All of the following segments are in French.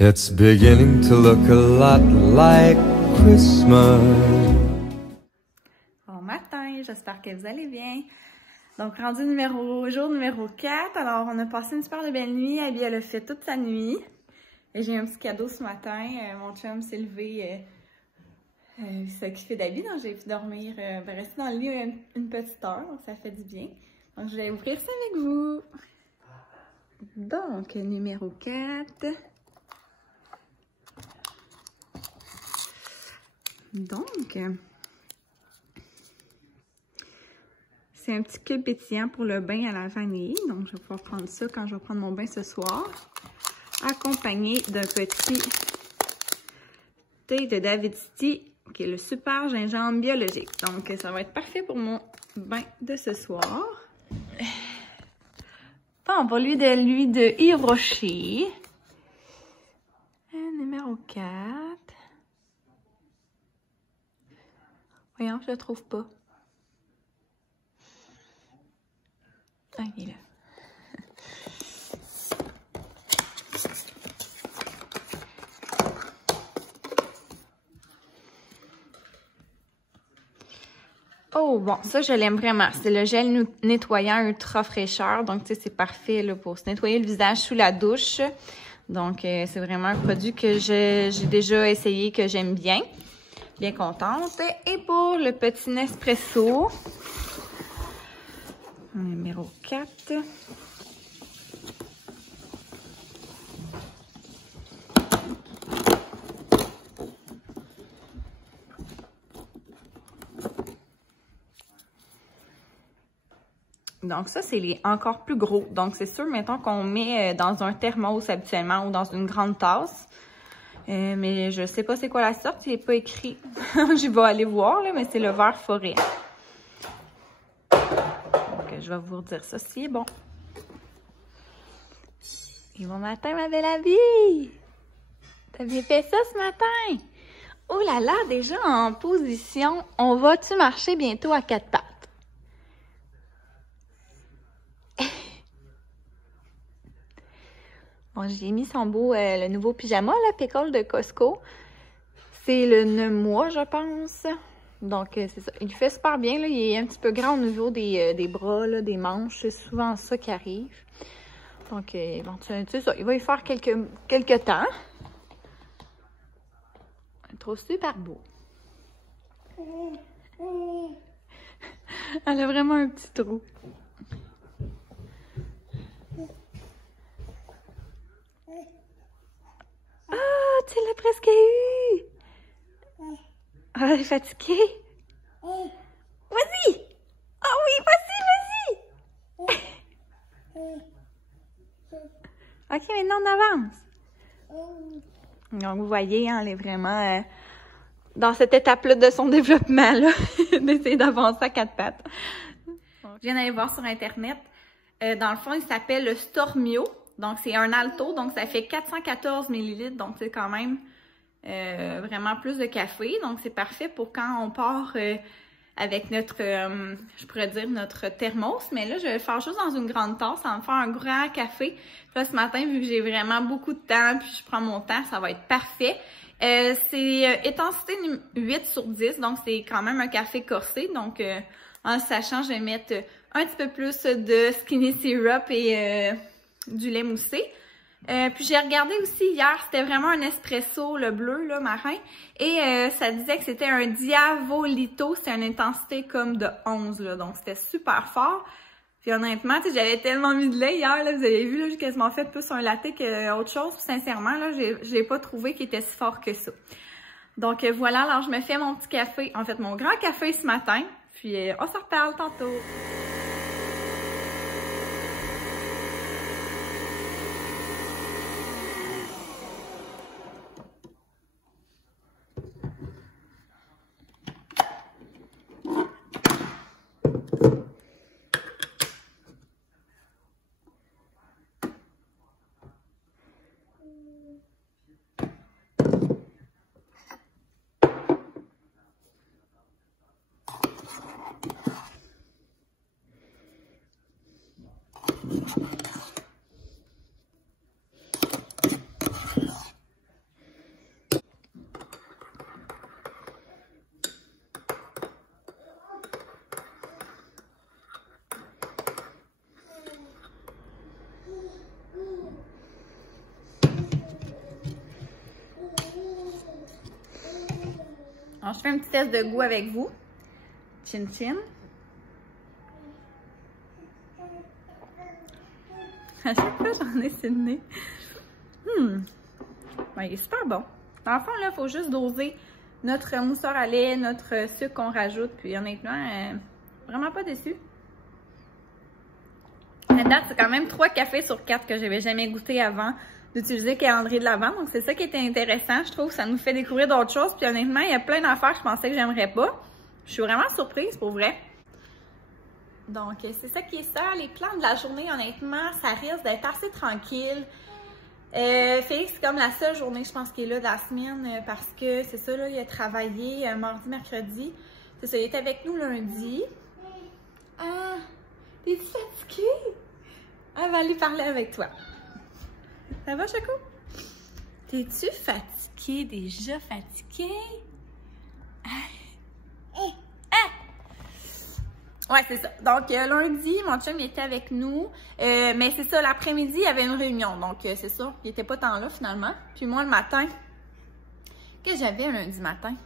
It's beginning to look a lot like Christmas. Bon matin, j'espère que vous allez bien. Donc, jour numéro 4. Alors, on a passé une super belle nuit. Abby, elle a fait toute sa nuit. Et j'ai un petit cadeau ce matin. Mon chum s'est levé, il s'est occupé d'Abby, donc j'ai pu dormir, rester dans le lit une petite heure. Donc, ça fait du bien. Donc, je vais ouvrir ça avec vous. Donc, numéro 4. Donc, c'est un petit cube pétillant pour le bain à la vanille. Donc, je vais pouvoir prendre ça quand je vais prendre mon bain ce soir. Accompagné d'un petit thé de David's Tea, qui est le super gingembre biologique. Donc, ça va être parfait pour mon bain de ce soir. Bon, on va l'huile de Yves Rocher. Numéro 4. Voyons, je le trouve pas. Ah, il est là. Oh, bon, ça, je l'aime vraiment. C'est le gel nettoyant ultra fraîcheur. Donc, tu sais, c'est parfait là, pour se nettoyer le visage sous la douche. Donc, c'est vraiment un produit que j'ai déjà essayé, que j'aime bien. Bien contente. Et pour le petit Nespresso, numéro 4. Donc ça, c'est les encore plus gros. Donc c'est sûr, mettons qu'on met dans un thermos habituellement ou dans une grande tasse. Mais je sais pas c'est quoi la sorte, il n'est pas écrit. Je vais aller voir, là, mais c'est le vert forêt. Donc je vais vous redire ça, c'est bon. Et bon matin, ma belle Abby! T'as bien fait ça ce matin? Oh là là, déjà en position, on va-tu marcher bientôt à 4 pattes? Bon, j'ai mis son beau, le nouveau pyjama, là, Pickle de Costco. C'est le 9 mois, je pense. Donc, c'est ça. Il fait super bien, là. Il est un petit peu grand au niveau des bras, là, des manches. C'est souvent ça qui arrive. Donc, bon, c'est ça. Il va y faire quelques temps. Je le trouve super beau. Elle a vraiment un petit trou. Ah, tu l'as presque eu! Ah, elle est fatiguée? Vas-y! Ah oui, vas-y! Ok, maintenant on avance. Donc, vous voyez, hein, elle est vraiment dans cette étape-là de son développement, là, d'essayer d'avancer à 4 pattes. Je viens d'aller voir sur Internet. Dans le fond, il s'appelle le Stormio. Donc, c'est un alto, donc ça fait 414 ml. Donc, c'est quand même vraiment plus de café. Donc, c'est parfait pour quand on part avec notre, je pourrais dire, notre thermos. Mais là, je vais le faire juste dans une grande tasse. Ça va me faire un grand café. Là, ce matin, vu que j'ai vraiment beaucoup de temps, puis je prends mon temps, ça va être parfait. C'est intensité 8 sur 10. Donc, c'est quand même un café corsé. Donc, en sachant, je vais mettre un petit peu plus de Skinny Syrup et du lait moussé. Puis j'ai regardé aussi hier, c'était vraiment un espresso, le bleu, là, marin. Et ça disait que c'était un Diavolito, c'est une intensité comme de 11, là. Donc c'était super fort. Puis honnêtement, tu sais, j'avais tellement mis de lait hier, là, vous avez vu, là, j'ai quasiment fait plus un latte qu'autre chose. Puis sincèrement, là, je l'ai pas trouvé qu'il était si fort que ça. Donc voilà, alors je me fais mon petit café, en fait mon grand café ce matin. Puis on se reparle tantôt. Alors, je fais un petit test de goût avec vous. Chin chin. À chaque fois, j'en ai sur le nez. Ben, il est super bon. Dans le fond, là, il faut juste doser notre mousseur à lait, notre sucre qu'on rajoute. Puis honnêtement, vraiment pas déçue. À date, c'est quand même 3 cafés sur 4 que j'avais jamais goûté avant d'utiliser le calendrier de l'Avent. Donc, c'est ça qui était intéressant. Je trouve que ça nous fait découvrir d'autres choses. Puis honnêtement, il y a plein d'affaires que je pensais que j'aimerais pas. Je suis vraiment surprise, pour vrai. Donc, c'est ça qui est ça. Les plans de la journée, honnêtement, ça risque d'être assez tranquille. Félix, c'est comme la seule journée, je pense, qu'il est là de la semaine parce que c'est ça, là, il a travaillé mardi, mercredi. C'est ça, il est avec nous lundi. Ah, t'es-tu fatiguée? Elle va aller parler avec toi. Ça va, Choco? T'es-tu fatiguée? Déjà fatiguée? Ouais, c'est ça. Donc, lundi, mon chum il était avec nous. Mais c'est ça, l'après-midi, il y avait une réunion. Donc, c'est ça. Il était pas tant là, finalement. Puis moi, le matin, que j'avais un lundi matin?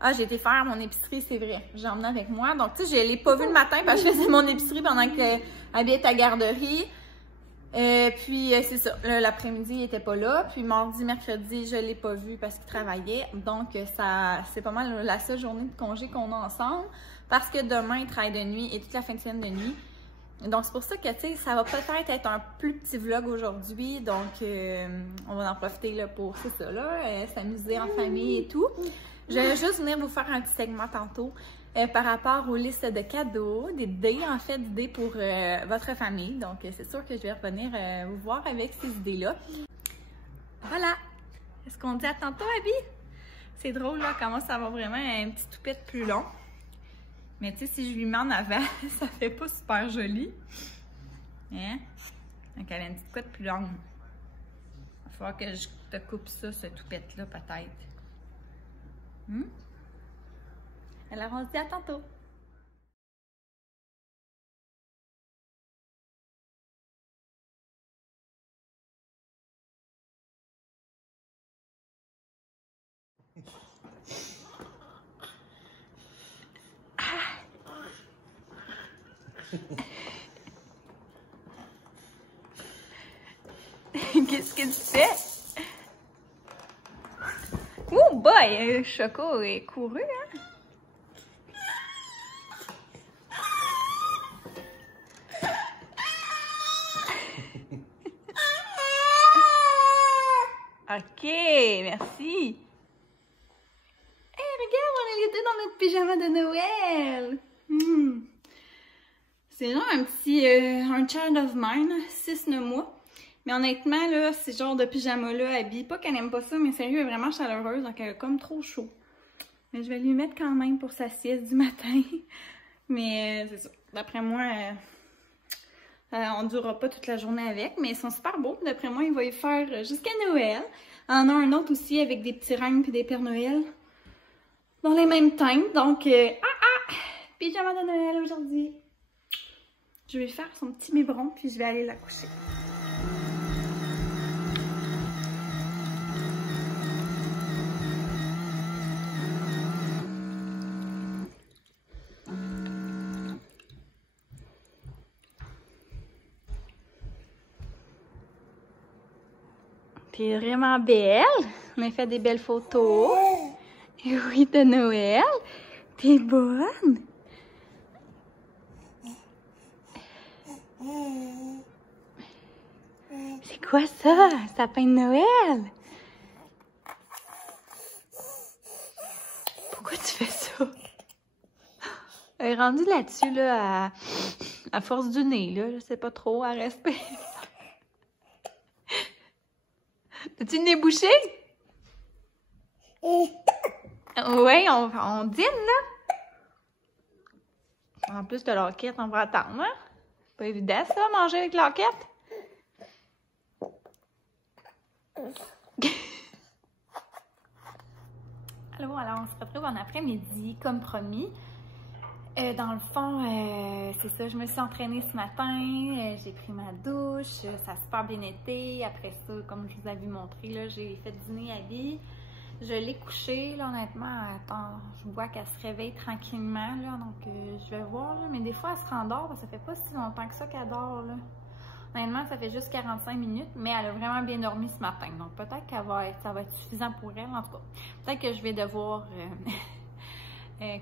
Ah, j'ai été faire mon épicerie, c'est vrai. J'ai emmené avec moi. Donc, tu sais, je l'ai pas vu le matin parce que je faisais mon épicerie pendant que Abby était à la garderie. Puis, c'est ça. L'après-midi, il était pas là. Puis, mardi, mercredi, je l'ai pas vu parce qu'il travaillait. Donc, ça, c'est pas mal la seule journée de congé qu'on a ensemble. Parce que demain, il travaille de nuit et toute la fin de semaine de nuit. Donc, c'est pour ça que, tu sais, ça va peut-être être un plus petit vlog aujourd'hui. Donc, on va en profiter là, pour, c'est ça, là, s'amuser en famille et tout. Je vais juste venir vous faire un petit segment tantôt par rapport aux listes de cadeaux, d'idées, en fait, d'idées pour votre famille. Donc, c'est sûr que je vais revenir vous voir avec ces idées-là. Voilà! Est-ce qu'on dit à tantôt, Abby? C'est drôle, là, comment ça va vraiment un petit toupette plus long. Mais tu sais, si je lui mets en avant, ça fait pas super joli. Hein? Donc, elle a une petite couette plus longue. Il va falloir que je te coupe ça, ce toupette-là, peut-être. Alors, on se dit à tantôt. Qu'est-ce que tu fais? Oh boy! Choco est couru, hein? Ok, merci. Hey, regarde, on est les deux dans notre pyjama de Noël. C'est genre un petit un child of mine, 6-9 mois. Mais honnêtement, là, ce genre de pyjama-là, Abby, pas qu'elle aime pas ça, mais sérieux, elle est vraiment chaleureuse, donc elle a comme trop chaud. Mais je vais lui mettre quand même pour sa sieste du matin. Mais c'est ça. D'après moi, on ne durera pas toute la journée avec, mais ils sont super beaux. D'après moi, il va y faire jusqu'à Noël. On en a un autre aussi avec des petits reines et des Pères Noël dans les mêmes teintes. Donc, pyjama de Noël aujourd'hui. Je vais faire son petit biberon, puis je vais aller la coucher. T'es vraiment belle. On a fait des belles photos. Et oui, de Noël. T'es bonne. C'est quoi ça? Un sapin de Noël? Pourquoi tu fais ça? Elle est rendue là-dessus, là, à force du nez, là. Je sais pas trop, à respect. T'as-tu le nez bouché? Oui, on dîne, là. En plus de l'enquête, on va attendre, hein? C'est pas évident, ça, manger avec l'enquête. Allô, alors on se retrouve en après-midi, comme promis. Dans le fond, c'est ça, je me suis entraînée ce matin, j'ai pris ma douche, ça a super bien été. Après ça, comme je vous avais montré, là, j'ai fait dîner à Abby. Je l'ai couchée, là, honnêtement. Attends, je vois qu'elle se réveille tranquillement, là, donc je vais voir, là. Mais des fois, elle se rendort, parce que ça fait pas si longtemps que ça qu'elle dort, là. Honnêtement, ça fait juste 45 minutes, mais elle a vraiment bien dormi ce matin. Donc, peut-être que ça va être suffisant pour elle, en tout cas. Peut-être que je vais devoir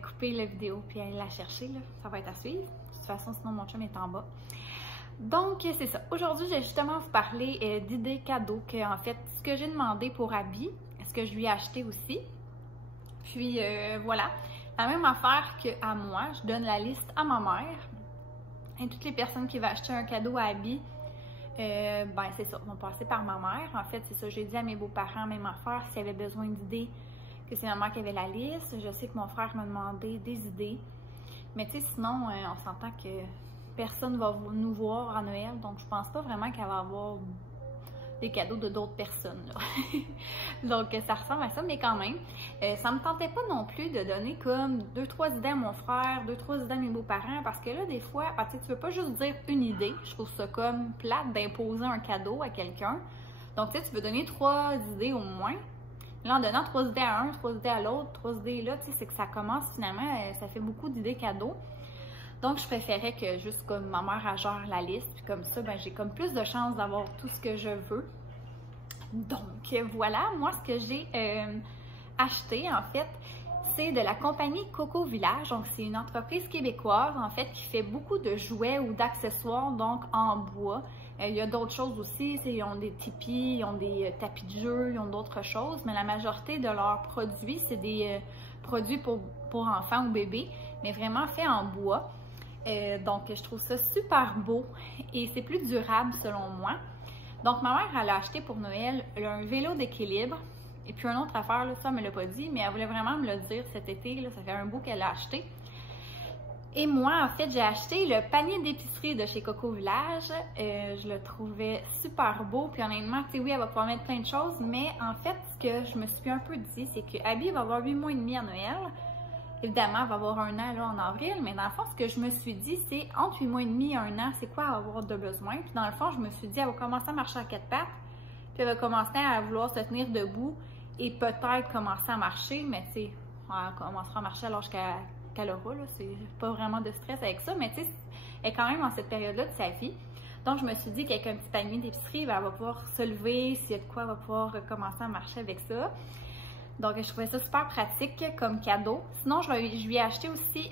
couper la vidéo puis aller la chercher, là. Ça va être à suivre. De toute façon, sinon, mon chum est en bas. Donc, c'est ça. Aujourd'hui, je vais justement vous parler d'idées cadeaux, que, en fait, ce que j'ai demandé pour Abby, ce que je lui ai acheté aussi. Puis, voilà. La même affaire qu'à moi, je donne la liste à ma mère. Et toutes les personnes qui vont acheter un cadeau à Abby, ben c'est ça, vont passer par ma mère. En fait, c'est ça, j'ai dit à mes beaux-parents, même affaire, s'ils avaient besoin d'idées, que c'est ma mère qui avait la liste. Je sais que mon frère m'a demandé des idées. Mais tu sais, sinon, on s'entend que personne va nous voir à Noël, donc je pense pas vraiment qu'elle va avoir des cadeaux de d'autres personnes, là. Donc, ça ressemble à ça, mais quand même, ça me tentait pas non plus de donner comme 2-3 idées à mon frère, 2-3 idées à mes beaux-parents, parce que là, des fois, tu veux pas juste dire une idée. Je trouve ça comme plate d'imposer un cadeau à quelqu'un. Donc, tu sais, tu veux donner 3 idées au moins. Là, en donnant 3 idées à un, 3 idées à l'autre, 3 idées là, tu sais, c'est que ça commence finalement, ça fait beaucoup d'idées cadeaux. Donc, je préférais que juste comme ma mère gère la liste, puis comme ça, ben, j'ai comme plus de chances d'avoir tout ce que je veux. Donc, voilà, moi, ce que j'ai acheté, en fait, c'est de la compagnie Coco Village. Donc, c'est une entreprise québécoise, en fait, qui fait beaucoup de jouets ou d'accessoires, donc en bois. Il y a d'autres choses aussi, ils ont des tipis, ils ont des tapis de jeu, ils ont d'autres choses, mais la majorité de leurs produits, c'est des produits pour enfants ou bébés, mais vraiment faits en bois. Donc, je trouve ça super beau et c'est plus durable selon moi. Donc, ma mère, elle a acheté pour Noël un vélo d'équilibre. Et puis, une autre affaire, là, ça, elle me l'a pas dit, mais elle voulait vraiment me le dire cet été. Là, ça fait un bout qu'elle l'a acheté. Et moi, en fait, j'ai acheté le panier d'épicerie de chez Coco Village. Je le trouvais super beau. Puis, honnêtement, tu sais, oui, elle va pouvoir mettre plein de choses. Mais en fait, ce que je me suis un peu dit, c'est que Abby va avoir 8 mois et demi à Noël. Évidemment, elle va avoir 1 an là, en avril, mais dans le fond, ce que je me suis dit, c'est entre 8 mois et demi et 1 an, c'est quoi avoir de besoin. Puis dans le fond, je me suis dit, elle va commencer à marcher à 4 pattes, puis elle va commencer à vouloir se tenir debout et peut-être commencer à marcher, mais tu sais, elle commencera à marcher à l'âge qu'elle aura, là, c'est pas vraiment de stress avec ça, mais tu sais, elle est quand même en cette période-là de sa vie. Donc, je me suis dit qu'avec un petit panier d'épicerie, ben, elle va pouvoir se lever, s'il y a de quoi, elle va pouvoir commencer à marcher avec ça. Donc, je trouvais ça super pratique comme cadeau. Sinon, je lui ai acheté aussi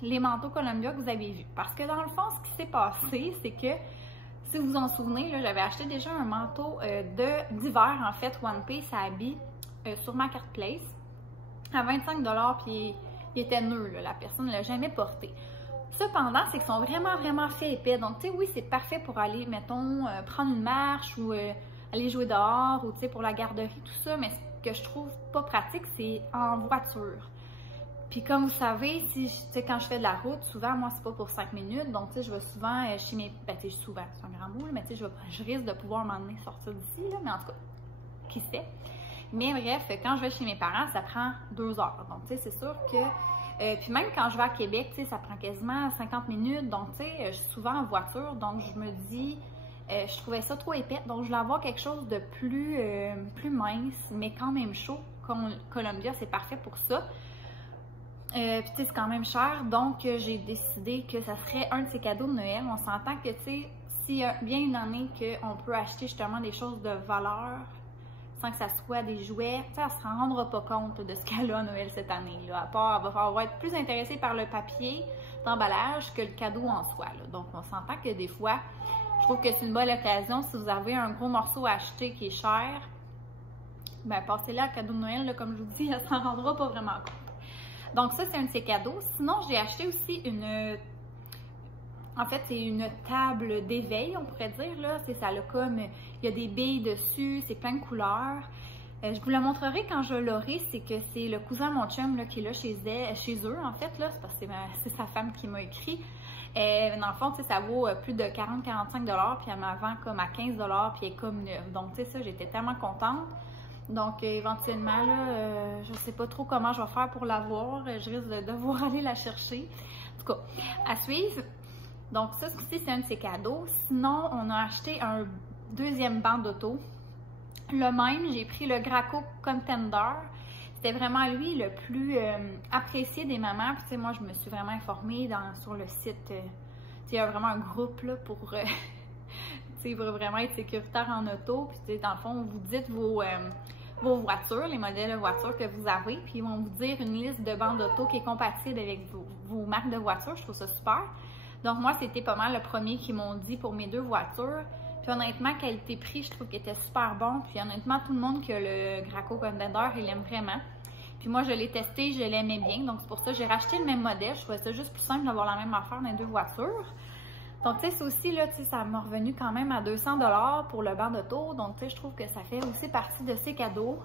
les manteaux Columbia que vous avez vus. Parce que dans le fond, ce qui s'est passé, c'est que, si vous vous en souvenez, j'avais acheté déjà un manteau d'hiver, en fait, One Piece à Abby, sur Marketplace, à 25 $, puis il était neuf, là, la personne ne l'a jamais porté. Cependant, c'est qu'ils sont vraiment, vraiment faits épais. Donc, tu sais, oui, c'est parfait pour aller, mettons, prendre une marche ou aller jouer dehors ou, tu sais, pour la garderie, tout ça, mais que je trouve pas pratique, c'est en voiture. Puis comme vous savez, si quand je fais de la route, souvent, moi, c'est pas pour 5 minutes, donc tu sais, je vais souvent chez mes... Ben, tu sais, souvent, c'est un grand mot, là, mais tu sais, je risque de pouvoir m'emmener sortir d'ici, là, mais en tout cas, qui sait. Mais bref, quand je vais chez mes parents, ça prend 2 heures. Donc, tu sais, c'est sûr que... puis même quand je vais à Québec, tu sais, ça prend quasiment 50 minutes, donc tu sais, je suis souvent en voiture, donc je me dis... je trouvais ça trop épais, donc je voulais avoir quelque chose de plus mince, mais quand même chaud. Comme Columbia, c'est parfait pour ça. Puis tu sais, c'est quand même cher, donc j'ai décidé que ça serait un de ces cadeaux de Noël. On s'entend que, tu sais, s'il y a bien une année qu'on peut acheter justement des choses de valeur, sans que ça soit des jouets, tu sais, elle ne se rendra pas compte de ce qu'elle a à Noël cette année, là. À part, elle va être plus intéressée par le papier d'emballage que le cadeau en soi, là. Donc, on s'entend que des fois, je trouve que c'est une bonne occasion, si vous avez un gros morceau à acheter qui est cher, ben passez-le à cadeau de Noël, là, comme je vous dis, elle s'en rendra pas vraiment compte. Donc ça, c'est un de ces cadeaux. Sinon, j'ai acheté aussi en fait, c'est une table d'éveil, on pourrait dire, là. C'est ça, là, comme, il y a des billes dessus, c'est plein de couleurs. Je vous la montrerai quand je l'aurai, c'est que c'est le cousin de mon chum, là, qui est là chez eux, en fait, là. C'est parce que c'est sa femme qui m'a écrit. Dans le fond, tu sais, ça vaut plus de 40-45 $, puis elle m'en vend comme à 15 $, puis elle est comme neuve. Donc, tu sais, ça, j'étais tellement contente. Donc, éventuellement, là, je sais pas trop comment je vais faire pour l'avoir. Je risque de devoir aller la chercher. En tout cas, à suivre. Donc, ça, c'est un de ses cadeaux. Sinon, on a acheté un deuxième banc d'auto. le même, j'ai pris le Graco Contender. C'était vraiment lui le plus apprécié des mamans. Puis, moi, je me suis vraiment informée sur le site. Il y a vraiment un groupe là, pour vraiment être sécuritaire en auto. Puis, dans le fond, vous dites vos voitures, les modèles de voitures que vous avez. Puis, ils vont vous dire une liste de bandes auto qui est compatible avec vos marques de voitures. Je trouve ça super. Donc, moi, c'était pas mal le premier qu'ils m'ont dit pour mes 2 voitures. Puis honnêtement, qualité-prix, je trouve qu'il était super bon. Puis honnêtement, tout le monde qui a le Graco Contender, il l'aime vraiment. Puis moi, je l'ai testé, je l'aimais bien. Donc c'est pour ça que j'ai racheté le même modèle. Je trouvais ça juste plus simple d'avoir la même affaire dans les 2 voitures. Donc tu sais, c'est aussi, là, tu sais, ça m'a revenu quand même à 200 $ pour le banc d'auto. Donc tu sais, je trouve que ça fait aussi partie de ces cadeaux.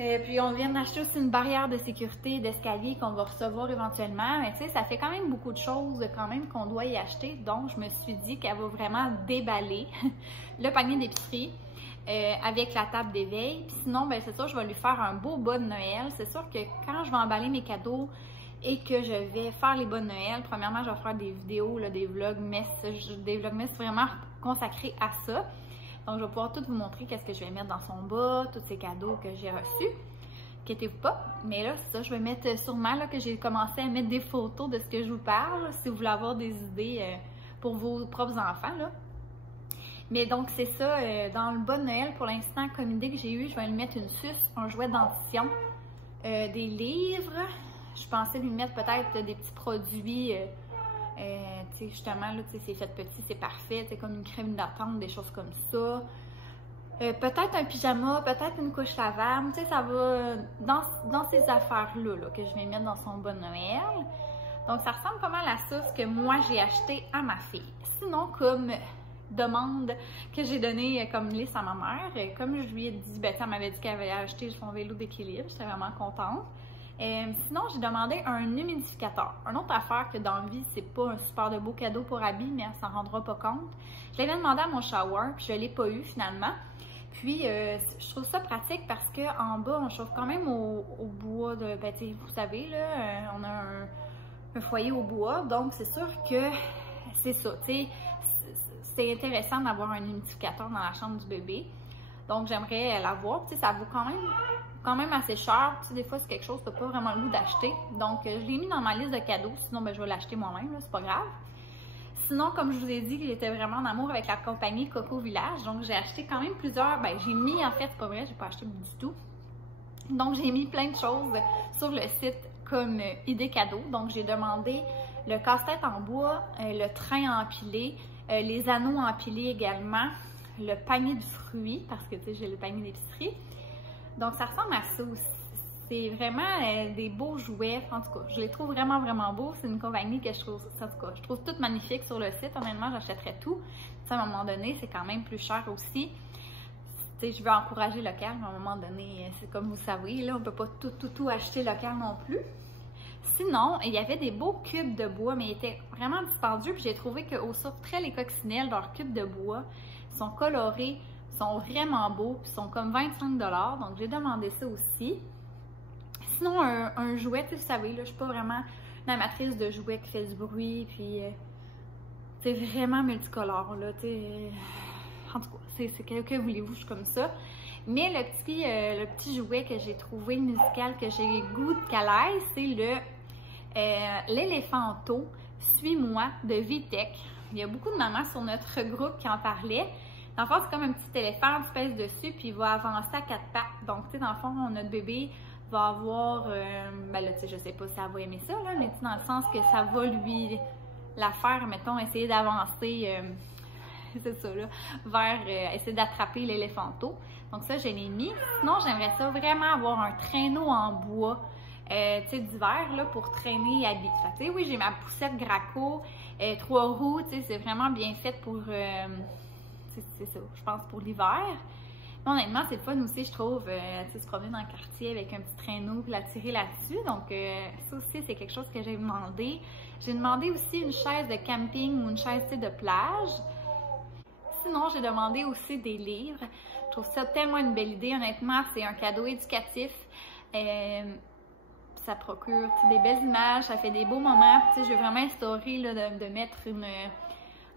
Et puis on vient d'acheter aussi une barrière de sécurité d'escalier qu'on va recevoir éventuellement. Mais tu sais, ça fait quand même beaucoup de choses quand même qu'on doit y acheter. Donc je me suis dit qu'elle va vraiment déballer le panier d'épicerie avec la table d'éveil. Puis sinon, ben c'est sûr, je vais lui faire un beau bas de Noël. C'est sûr que quand je vais emballer mes cadeaux et que je vais faire les bas de Noël, premièrement, je vais faire des vidéos, là, des vlogmas vraiment consacrés à ça. Donc, je vais pouvoir tout vous montrer qu'est-ce que je vais mettre dans son bas, tous ces cadeaux que j'ai reçus. Inquiétez-vous pas. Mais là, c'est ça, je vais mettre sûrement là, que j'ai commencé à mettre des photos de ce que je vous parle, si vous voulez avoir des idées pour vos propres enfants, là. Mais donc, c'est ça, dans le bas de Noël, pour l'instant, comme idée que j'ai eue, je vais lui mettre une suce, un jouet dentition, des livres. Je pensais lui mettre peut-être des petits produits... justement, là, c'est fait petit, c'est parfait, comme une crème hydratante, des choses comme ça. Peut-être un pyjama, peut-être une couche lavable, ça va dans ces affaires-là là, que je vais mettre dans son bas de Noël. Donc, ça ressemble pas mal à ça, ce que moi, j'ai acheté à ma fille. Sinon, comme demande que j'ai donnée comme liste à ma mère, comme je lui ai dit, ben, elle m'avait dit qu'elle avait acheté son vélo d'équilibre, j'étais vraiment contente. Sinon, j'ai demandé un humidificateur. Une autre affaire que dans la vie, c'est pas un super de beau cadeau pour Abby, mais elle s'en rendra pas compte. Je l'avais demandé à mon shower, puis je l'ai pas eu finalement. Puis, je trouve ça pratique parce qu'en bas, on chauffe quand même au bois de... Ben, vous savez, là, on a un foyer au bois, donc c'est sûr que c'est ça, tu sais, c'est intéressant d'avoir un humidificateur dans la chambre du bébé. Donc, j'aimerais l'avoir. Tu sais, ça vaut quand même assez cher. Tu sais, des fois, c'est quelque chose que tu n'as pas vraiment le goût d'acheter. Donc, je l'ai mis dans ma liste de cadeaux. Sinon, ben, je vais l'acheter moi-même, c'est pas grave. Sinon, comme je vous ai dit, j'étais vraiment en amour avec la compagnie Coco Village. Donc, j'ai acheté quand même plusieurs. Ben, j'ai mis, en fait, c'est pas vrai, j'ai pas acheté du tout. Donc, j'ai mis plein de choses sur le site comme idée cadeau. Donc, j'ai demandé le casse-tête en bois, le train empilé, les anneaux empilés également, le panier de fruits, parce que, tu sais, j'ai le panier d'épicerie. Donc, ça ressemble à ça aussi. C'est vraiment des beaux jouets. En tout cas, je les trouve vraiment, vraiment beaux. C'est une compagnie que je trouve, en tout cas, je trouve toute magnifique sur le site. Honnêtement, j'achèterais tout. Tu sais, à un moment donné, c'est quand même plus cher aussi. Tu sais, je veux encourager local, mais à un moment donné, c'est comme vous savez, là, on peut pas tout acheter local non plus. Sinon, il y avait des beaux cubes de bois, mais ils étaient vraiment dispendieux. Puis j'ai trouvé qu'au Sauveterre les Coccinelles, leurs cubes de bois sont colorés, sont vraiment beaux, puis sont comme 25 $. Donc, j'ai demandé ça aussi. Sinon, un jouet, vous savez, là, je suis pas vraiment une amatrice de jouets qui fait du bruit, puis c'est vraiment multicolore, là, tu sais. En tout cas, c'est que voulez-vous, je suis comme ça. Mais le petit jouet que j'ai trouvé musical, que j'ai goût de calaille, c'est l'éléphanto Suis-moi de VTech. Il y a beaucoup de mamans sur notre groupe qui en parlaient. Dans le fond, c'est comme un petit éléphant, tu pèses dessus, puis il va avancer à 4 pattes. Donc, tu sais, dans le fond, notre bébé va avoir, ben là, tu sais, je sais pas si elle va aimer ça, là, mais dans le sens que ça va lui la faire, mettons, essayer d'avancer, c'est ça, là, vers essayer d'attraper l'éléphanto. Donc ça, je l'ai mis. Sinon, j'aimerais ça vraiment avoir un traîneau en bois, tu sais, d'hiver, là, pour traîner Abby. Tu sais, oui, j'ai ma poussette Graco, 3 roues, tu sais, c'est vraiment bien fait pour, c'est ça, je pense, pour l'hiver. Mais honnêtement, c'est le fun aussi, je trouve, tu sais, se promener dans le quartier avec un petit traîneau puis la tirer là-dessus. Donc, ça aussi, c'est quelque chose que j'ai demandé. J'ai demandé aussi une chaise de camping ou une chaise, tu sais, de plage. Sinon, j'ai demandé aussi des livres. Je trouve ça tellement une belle idée. Honnêtement, c'est un cadeau éducatif. Ça procure des belles images, ça fait des beaux moments. Tu sais, je veux vraiment instaurer là, de mettre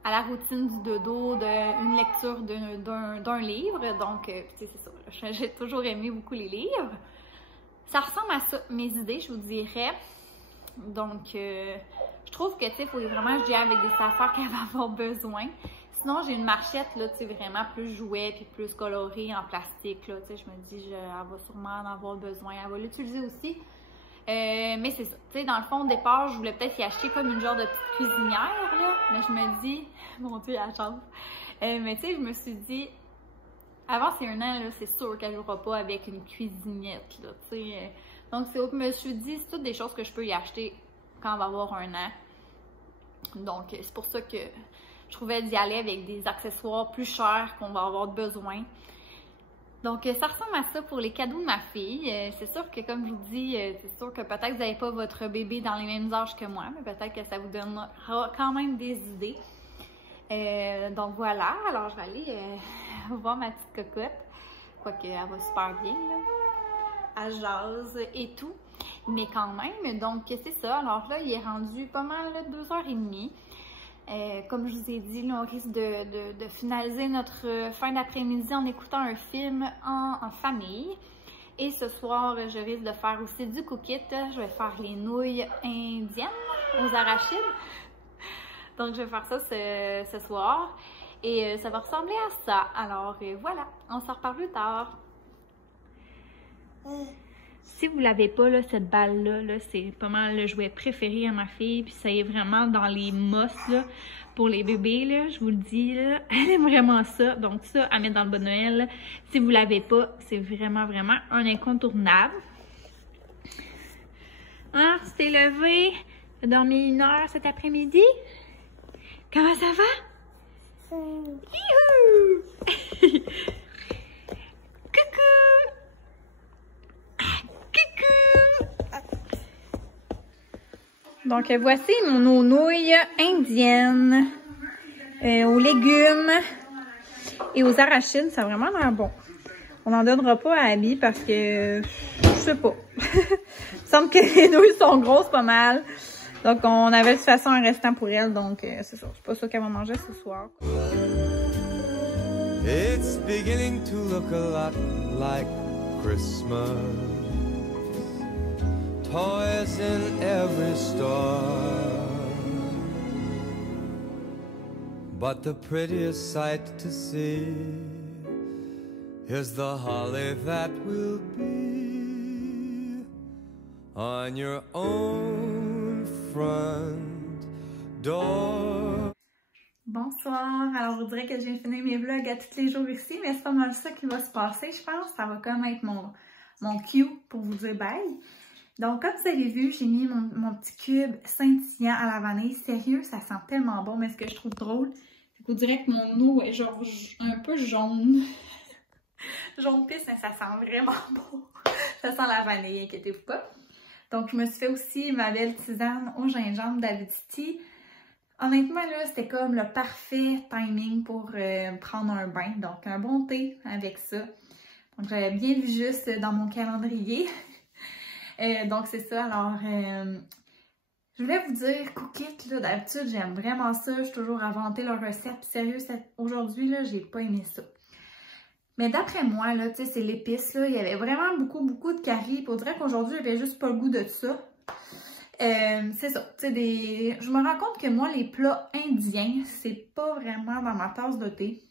à la routine du dodo, d'une lecture d'un livre. Donc, c'est ça. J'ai toujours aimé beaucoup les livres. Ça ressemble à ça, mes idées, je vous dirais. Donc, je trouve que, tu sais, il faut vraiment que j'y aille avec des affaires qu'elle va avoir besoin. Sinon, j'ai une marchette, là, tu sais, vraiment plus jouet puis plus colorée en plastique, là. Tu sais, je me dis, elle va sûrement en avoir besoin. Elle va l'utiliser aussi. Mais c'est ça. Tu sais, dans le fond, au départ, je voulais peut-être y acheter comme une genre de petite cuisinière, là. Mais je me dis, mon Dieu, la chance. Mais tu sais, je me suis dit, avant ces 1 an, là, c'est sûr qu'elle jouera pas avec une cuisinette, là, tu sais. Donc, je me suis dit, c'est toutes des choses que je peux y acheter quand elle va avoir 1 an. Donc, c'est pour ça que je trouvais d'y aller avec des accessoires plus chers qu'on va avoir besoin. Donc, ça ressemble à ça pour les cadeaux de ma fille. C'est sûr que, comme je vous dis, c'est sûr que peut-être que vous n'avez pas votre bébé dans les mêmes âges que moi, mais peut-être que ça vous donnera quand même des idées. Donc, voilà. Alors, je vais aller voir ma petite cocotte. Quoique, elle va super bien, là. Elle jase et tout. Mais quand même, donc, c'est ça. Alors là, il est rendu pas mal 2h30. Comme je vous ai dit, là, on risque de finaliser notre fin d'après-midi en écoutant un film en famille. Et ce soir, je risque de faire aussi du cook-it. Je vais faire les nouilles indiennes aux arachides. Donc, je vais faire ça ce soir. Et ça va ressembler à ça. Alors, voilà, on s'en reparle plus tard. Si vous l'avez pas, là, cette balle-là, c'est pas mal le jouet préféré à ma fille. Puis ça est vraiment dans les must là, pour les bébés, là, je vous le dis. Là, elle aime vraiment ça. Donc ça, à mettre dans le bon Noël. Là, si vous l'avez pas, c'est vraiment, vraiment un incontournable. Ah, tu t'es levé? Tu as dormi 1 heure cet après-midi? Comment ça va? Youhou! Coucou! Donc, voici nos nouilles indiennes aux légumes et aux arachides. Ça a vraiment l'air bon. On n'en donnera pas à Abby parce que, je sais pas. Il me semble que les nouilles sont grosses pas mal. Donc, on avait de toute façon un restant pour elle. Donc, c'est ça. C'est pas ça qu'elle va manger ce soir. It's beginning to look a lot like Christmas. Toys in every store, but the prettiest sight to see is the holly that will be on your own front door. Bonsoir, alors je dirais que j'ai fini mes vlogs à tous les jours ici, mais c'est pas mal ça qui va se passer, je pense. Ça va comme être mon cue pour vous dire bye. Donc, comme vous avez vu, j'ai mis mon petit cube scintillant à la vanille. Sérieux, ça sent tellement bon, mais ce que je trouve drôle, c'est qu'on dirait que mon eau est genre un peu jaune. Jaune pisse, mais ça sent vraiment bon. Ça sent la vanille, inquiétez-vous pas. Donc, je me suis fait aussi ma belle tisane au gingembre d'Avidity. Honnêtement, là, c'était comme le parfait timing pour prendre un bain. Donc, un bon thé avec ça. Donc, j'avais bien vu juste dans mon calendrier. Donc, c'est ça. Alors, je voulais vous dire, cook-it, là, d'habitude, j'aime vraiment ça. Je suis toujours à vanter leur recette. Puis sérieux, aujourd'hui, là, j'ai pas aimé ça. Mais d'après moi, là, tu sais, c'est l'épice, là. Il y avait vraiment beaucoup de curry. Puis on dirait qu'aujourd'hui, j'avais juste pas le goût de ça. C'est ça. Tu sais, je me rends compte que moi, les plats indiens, c'est pas vraiment dans ma tasse de thé.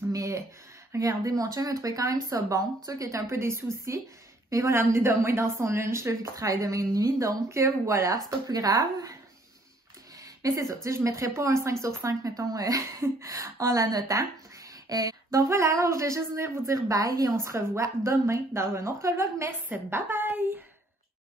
Mais regardez, mon chum a trouvé quand même ça bon. Tu sais, qui était un peu déçu aussi. Mais il va l'amener demain dans son lunch, là, vu qu'il travaille demain de nuit. Donc, voilà, c'est pas plus grave. Mais c'est ça, tu sais, je mettrais pas un 5 sur 5, mettons, en la notant. Donc voilà, alors je vais juste venir vous dire bye et on se revoit demain dans un autre vlog. Mais c'est bye bye!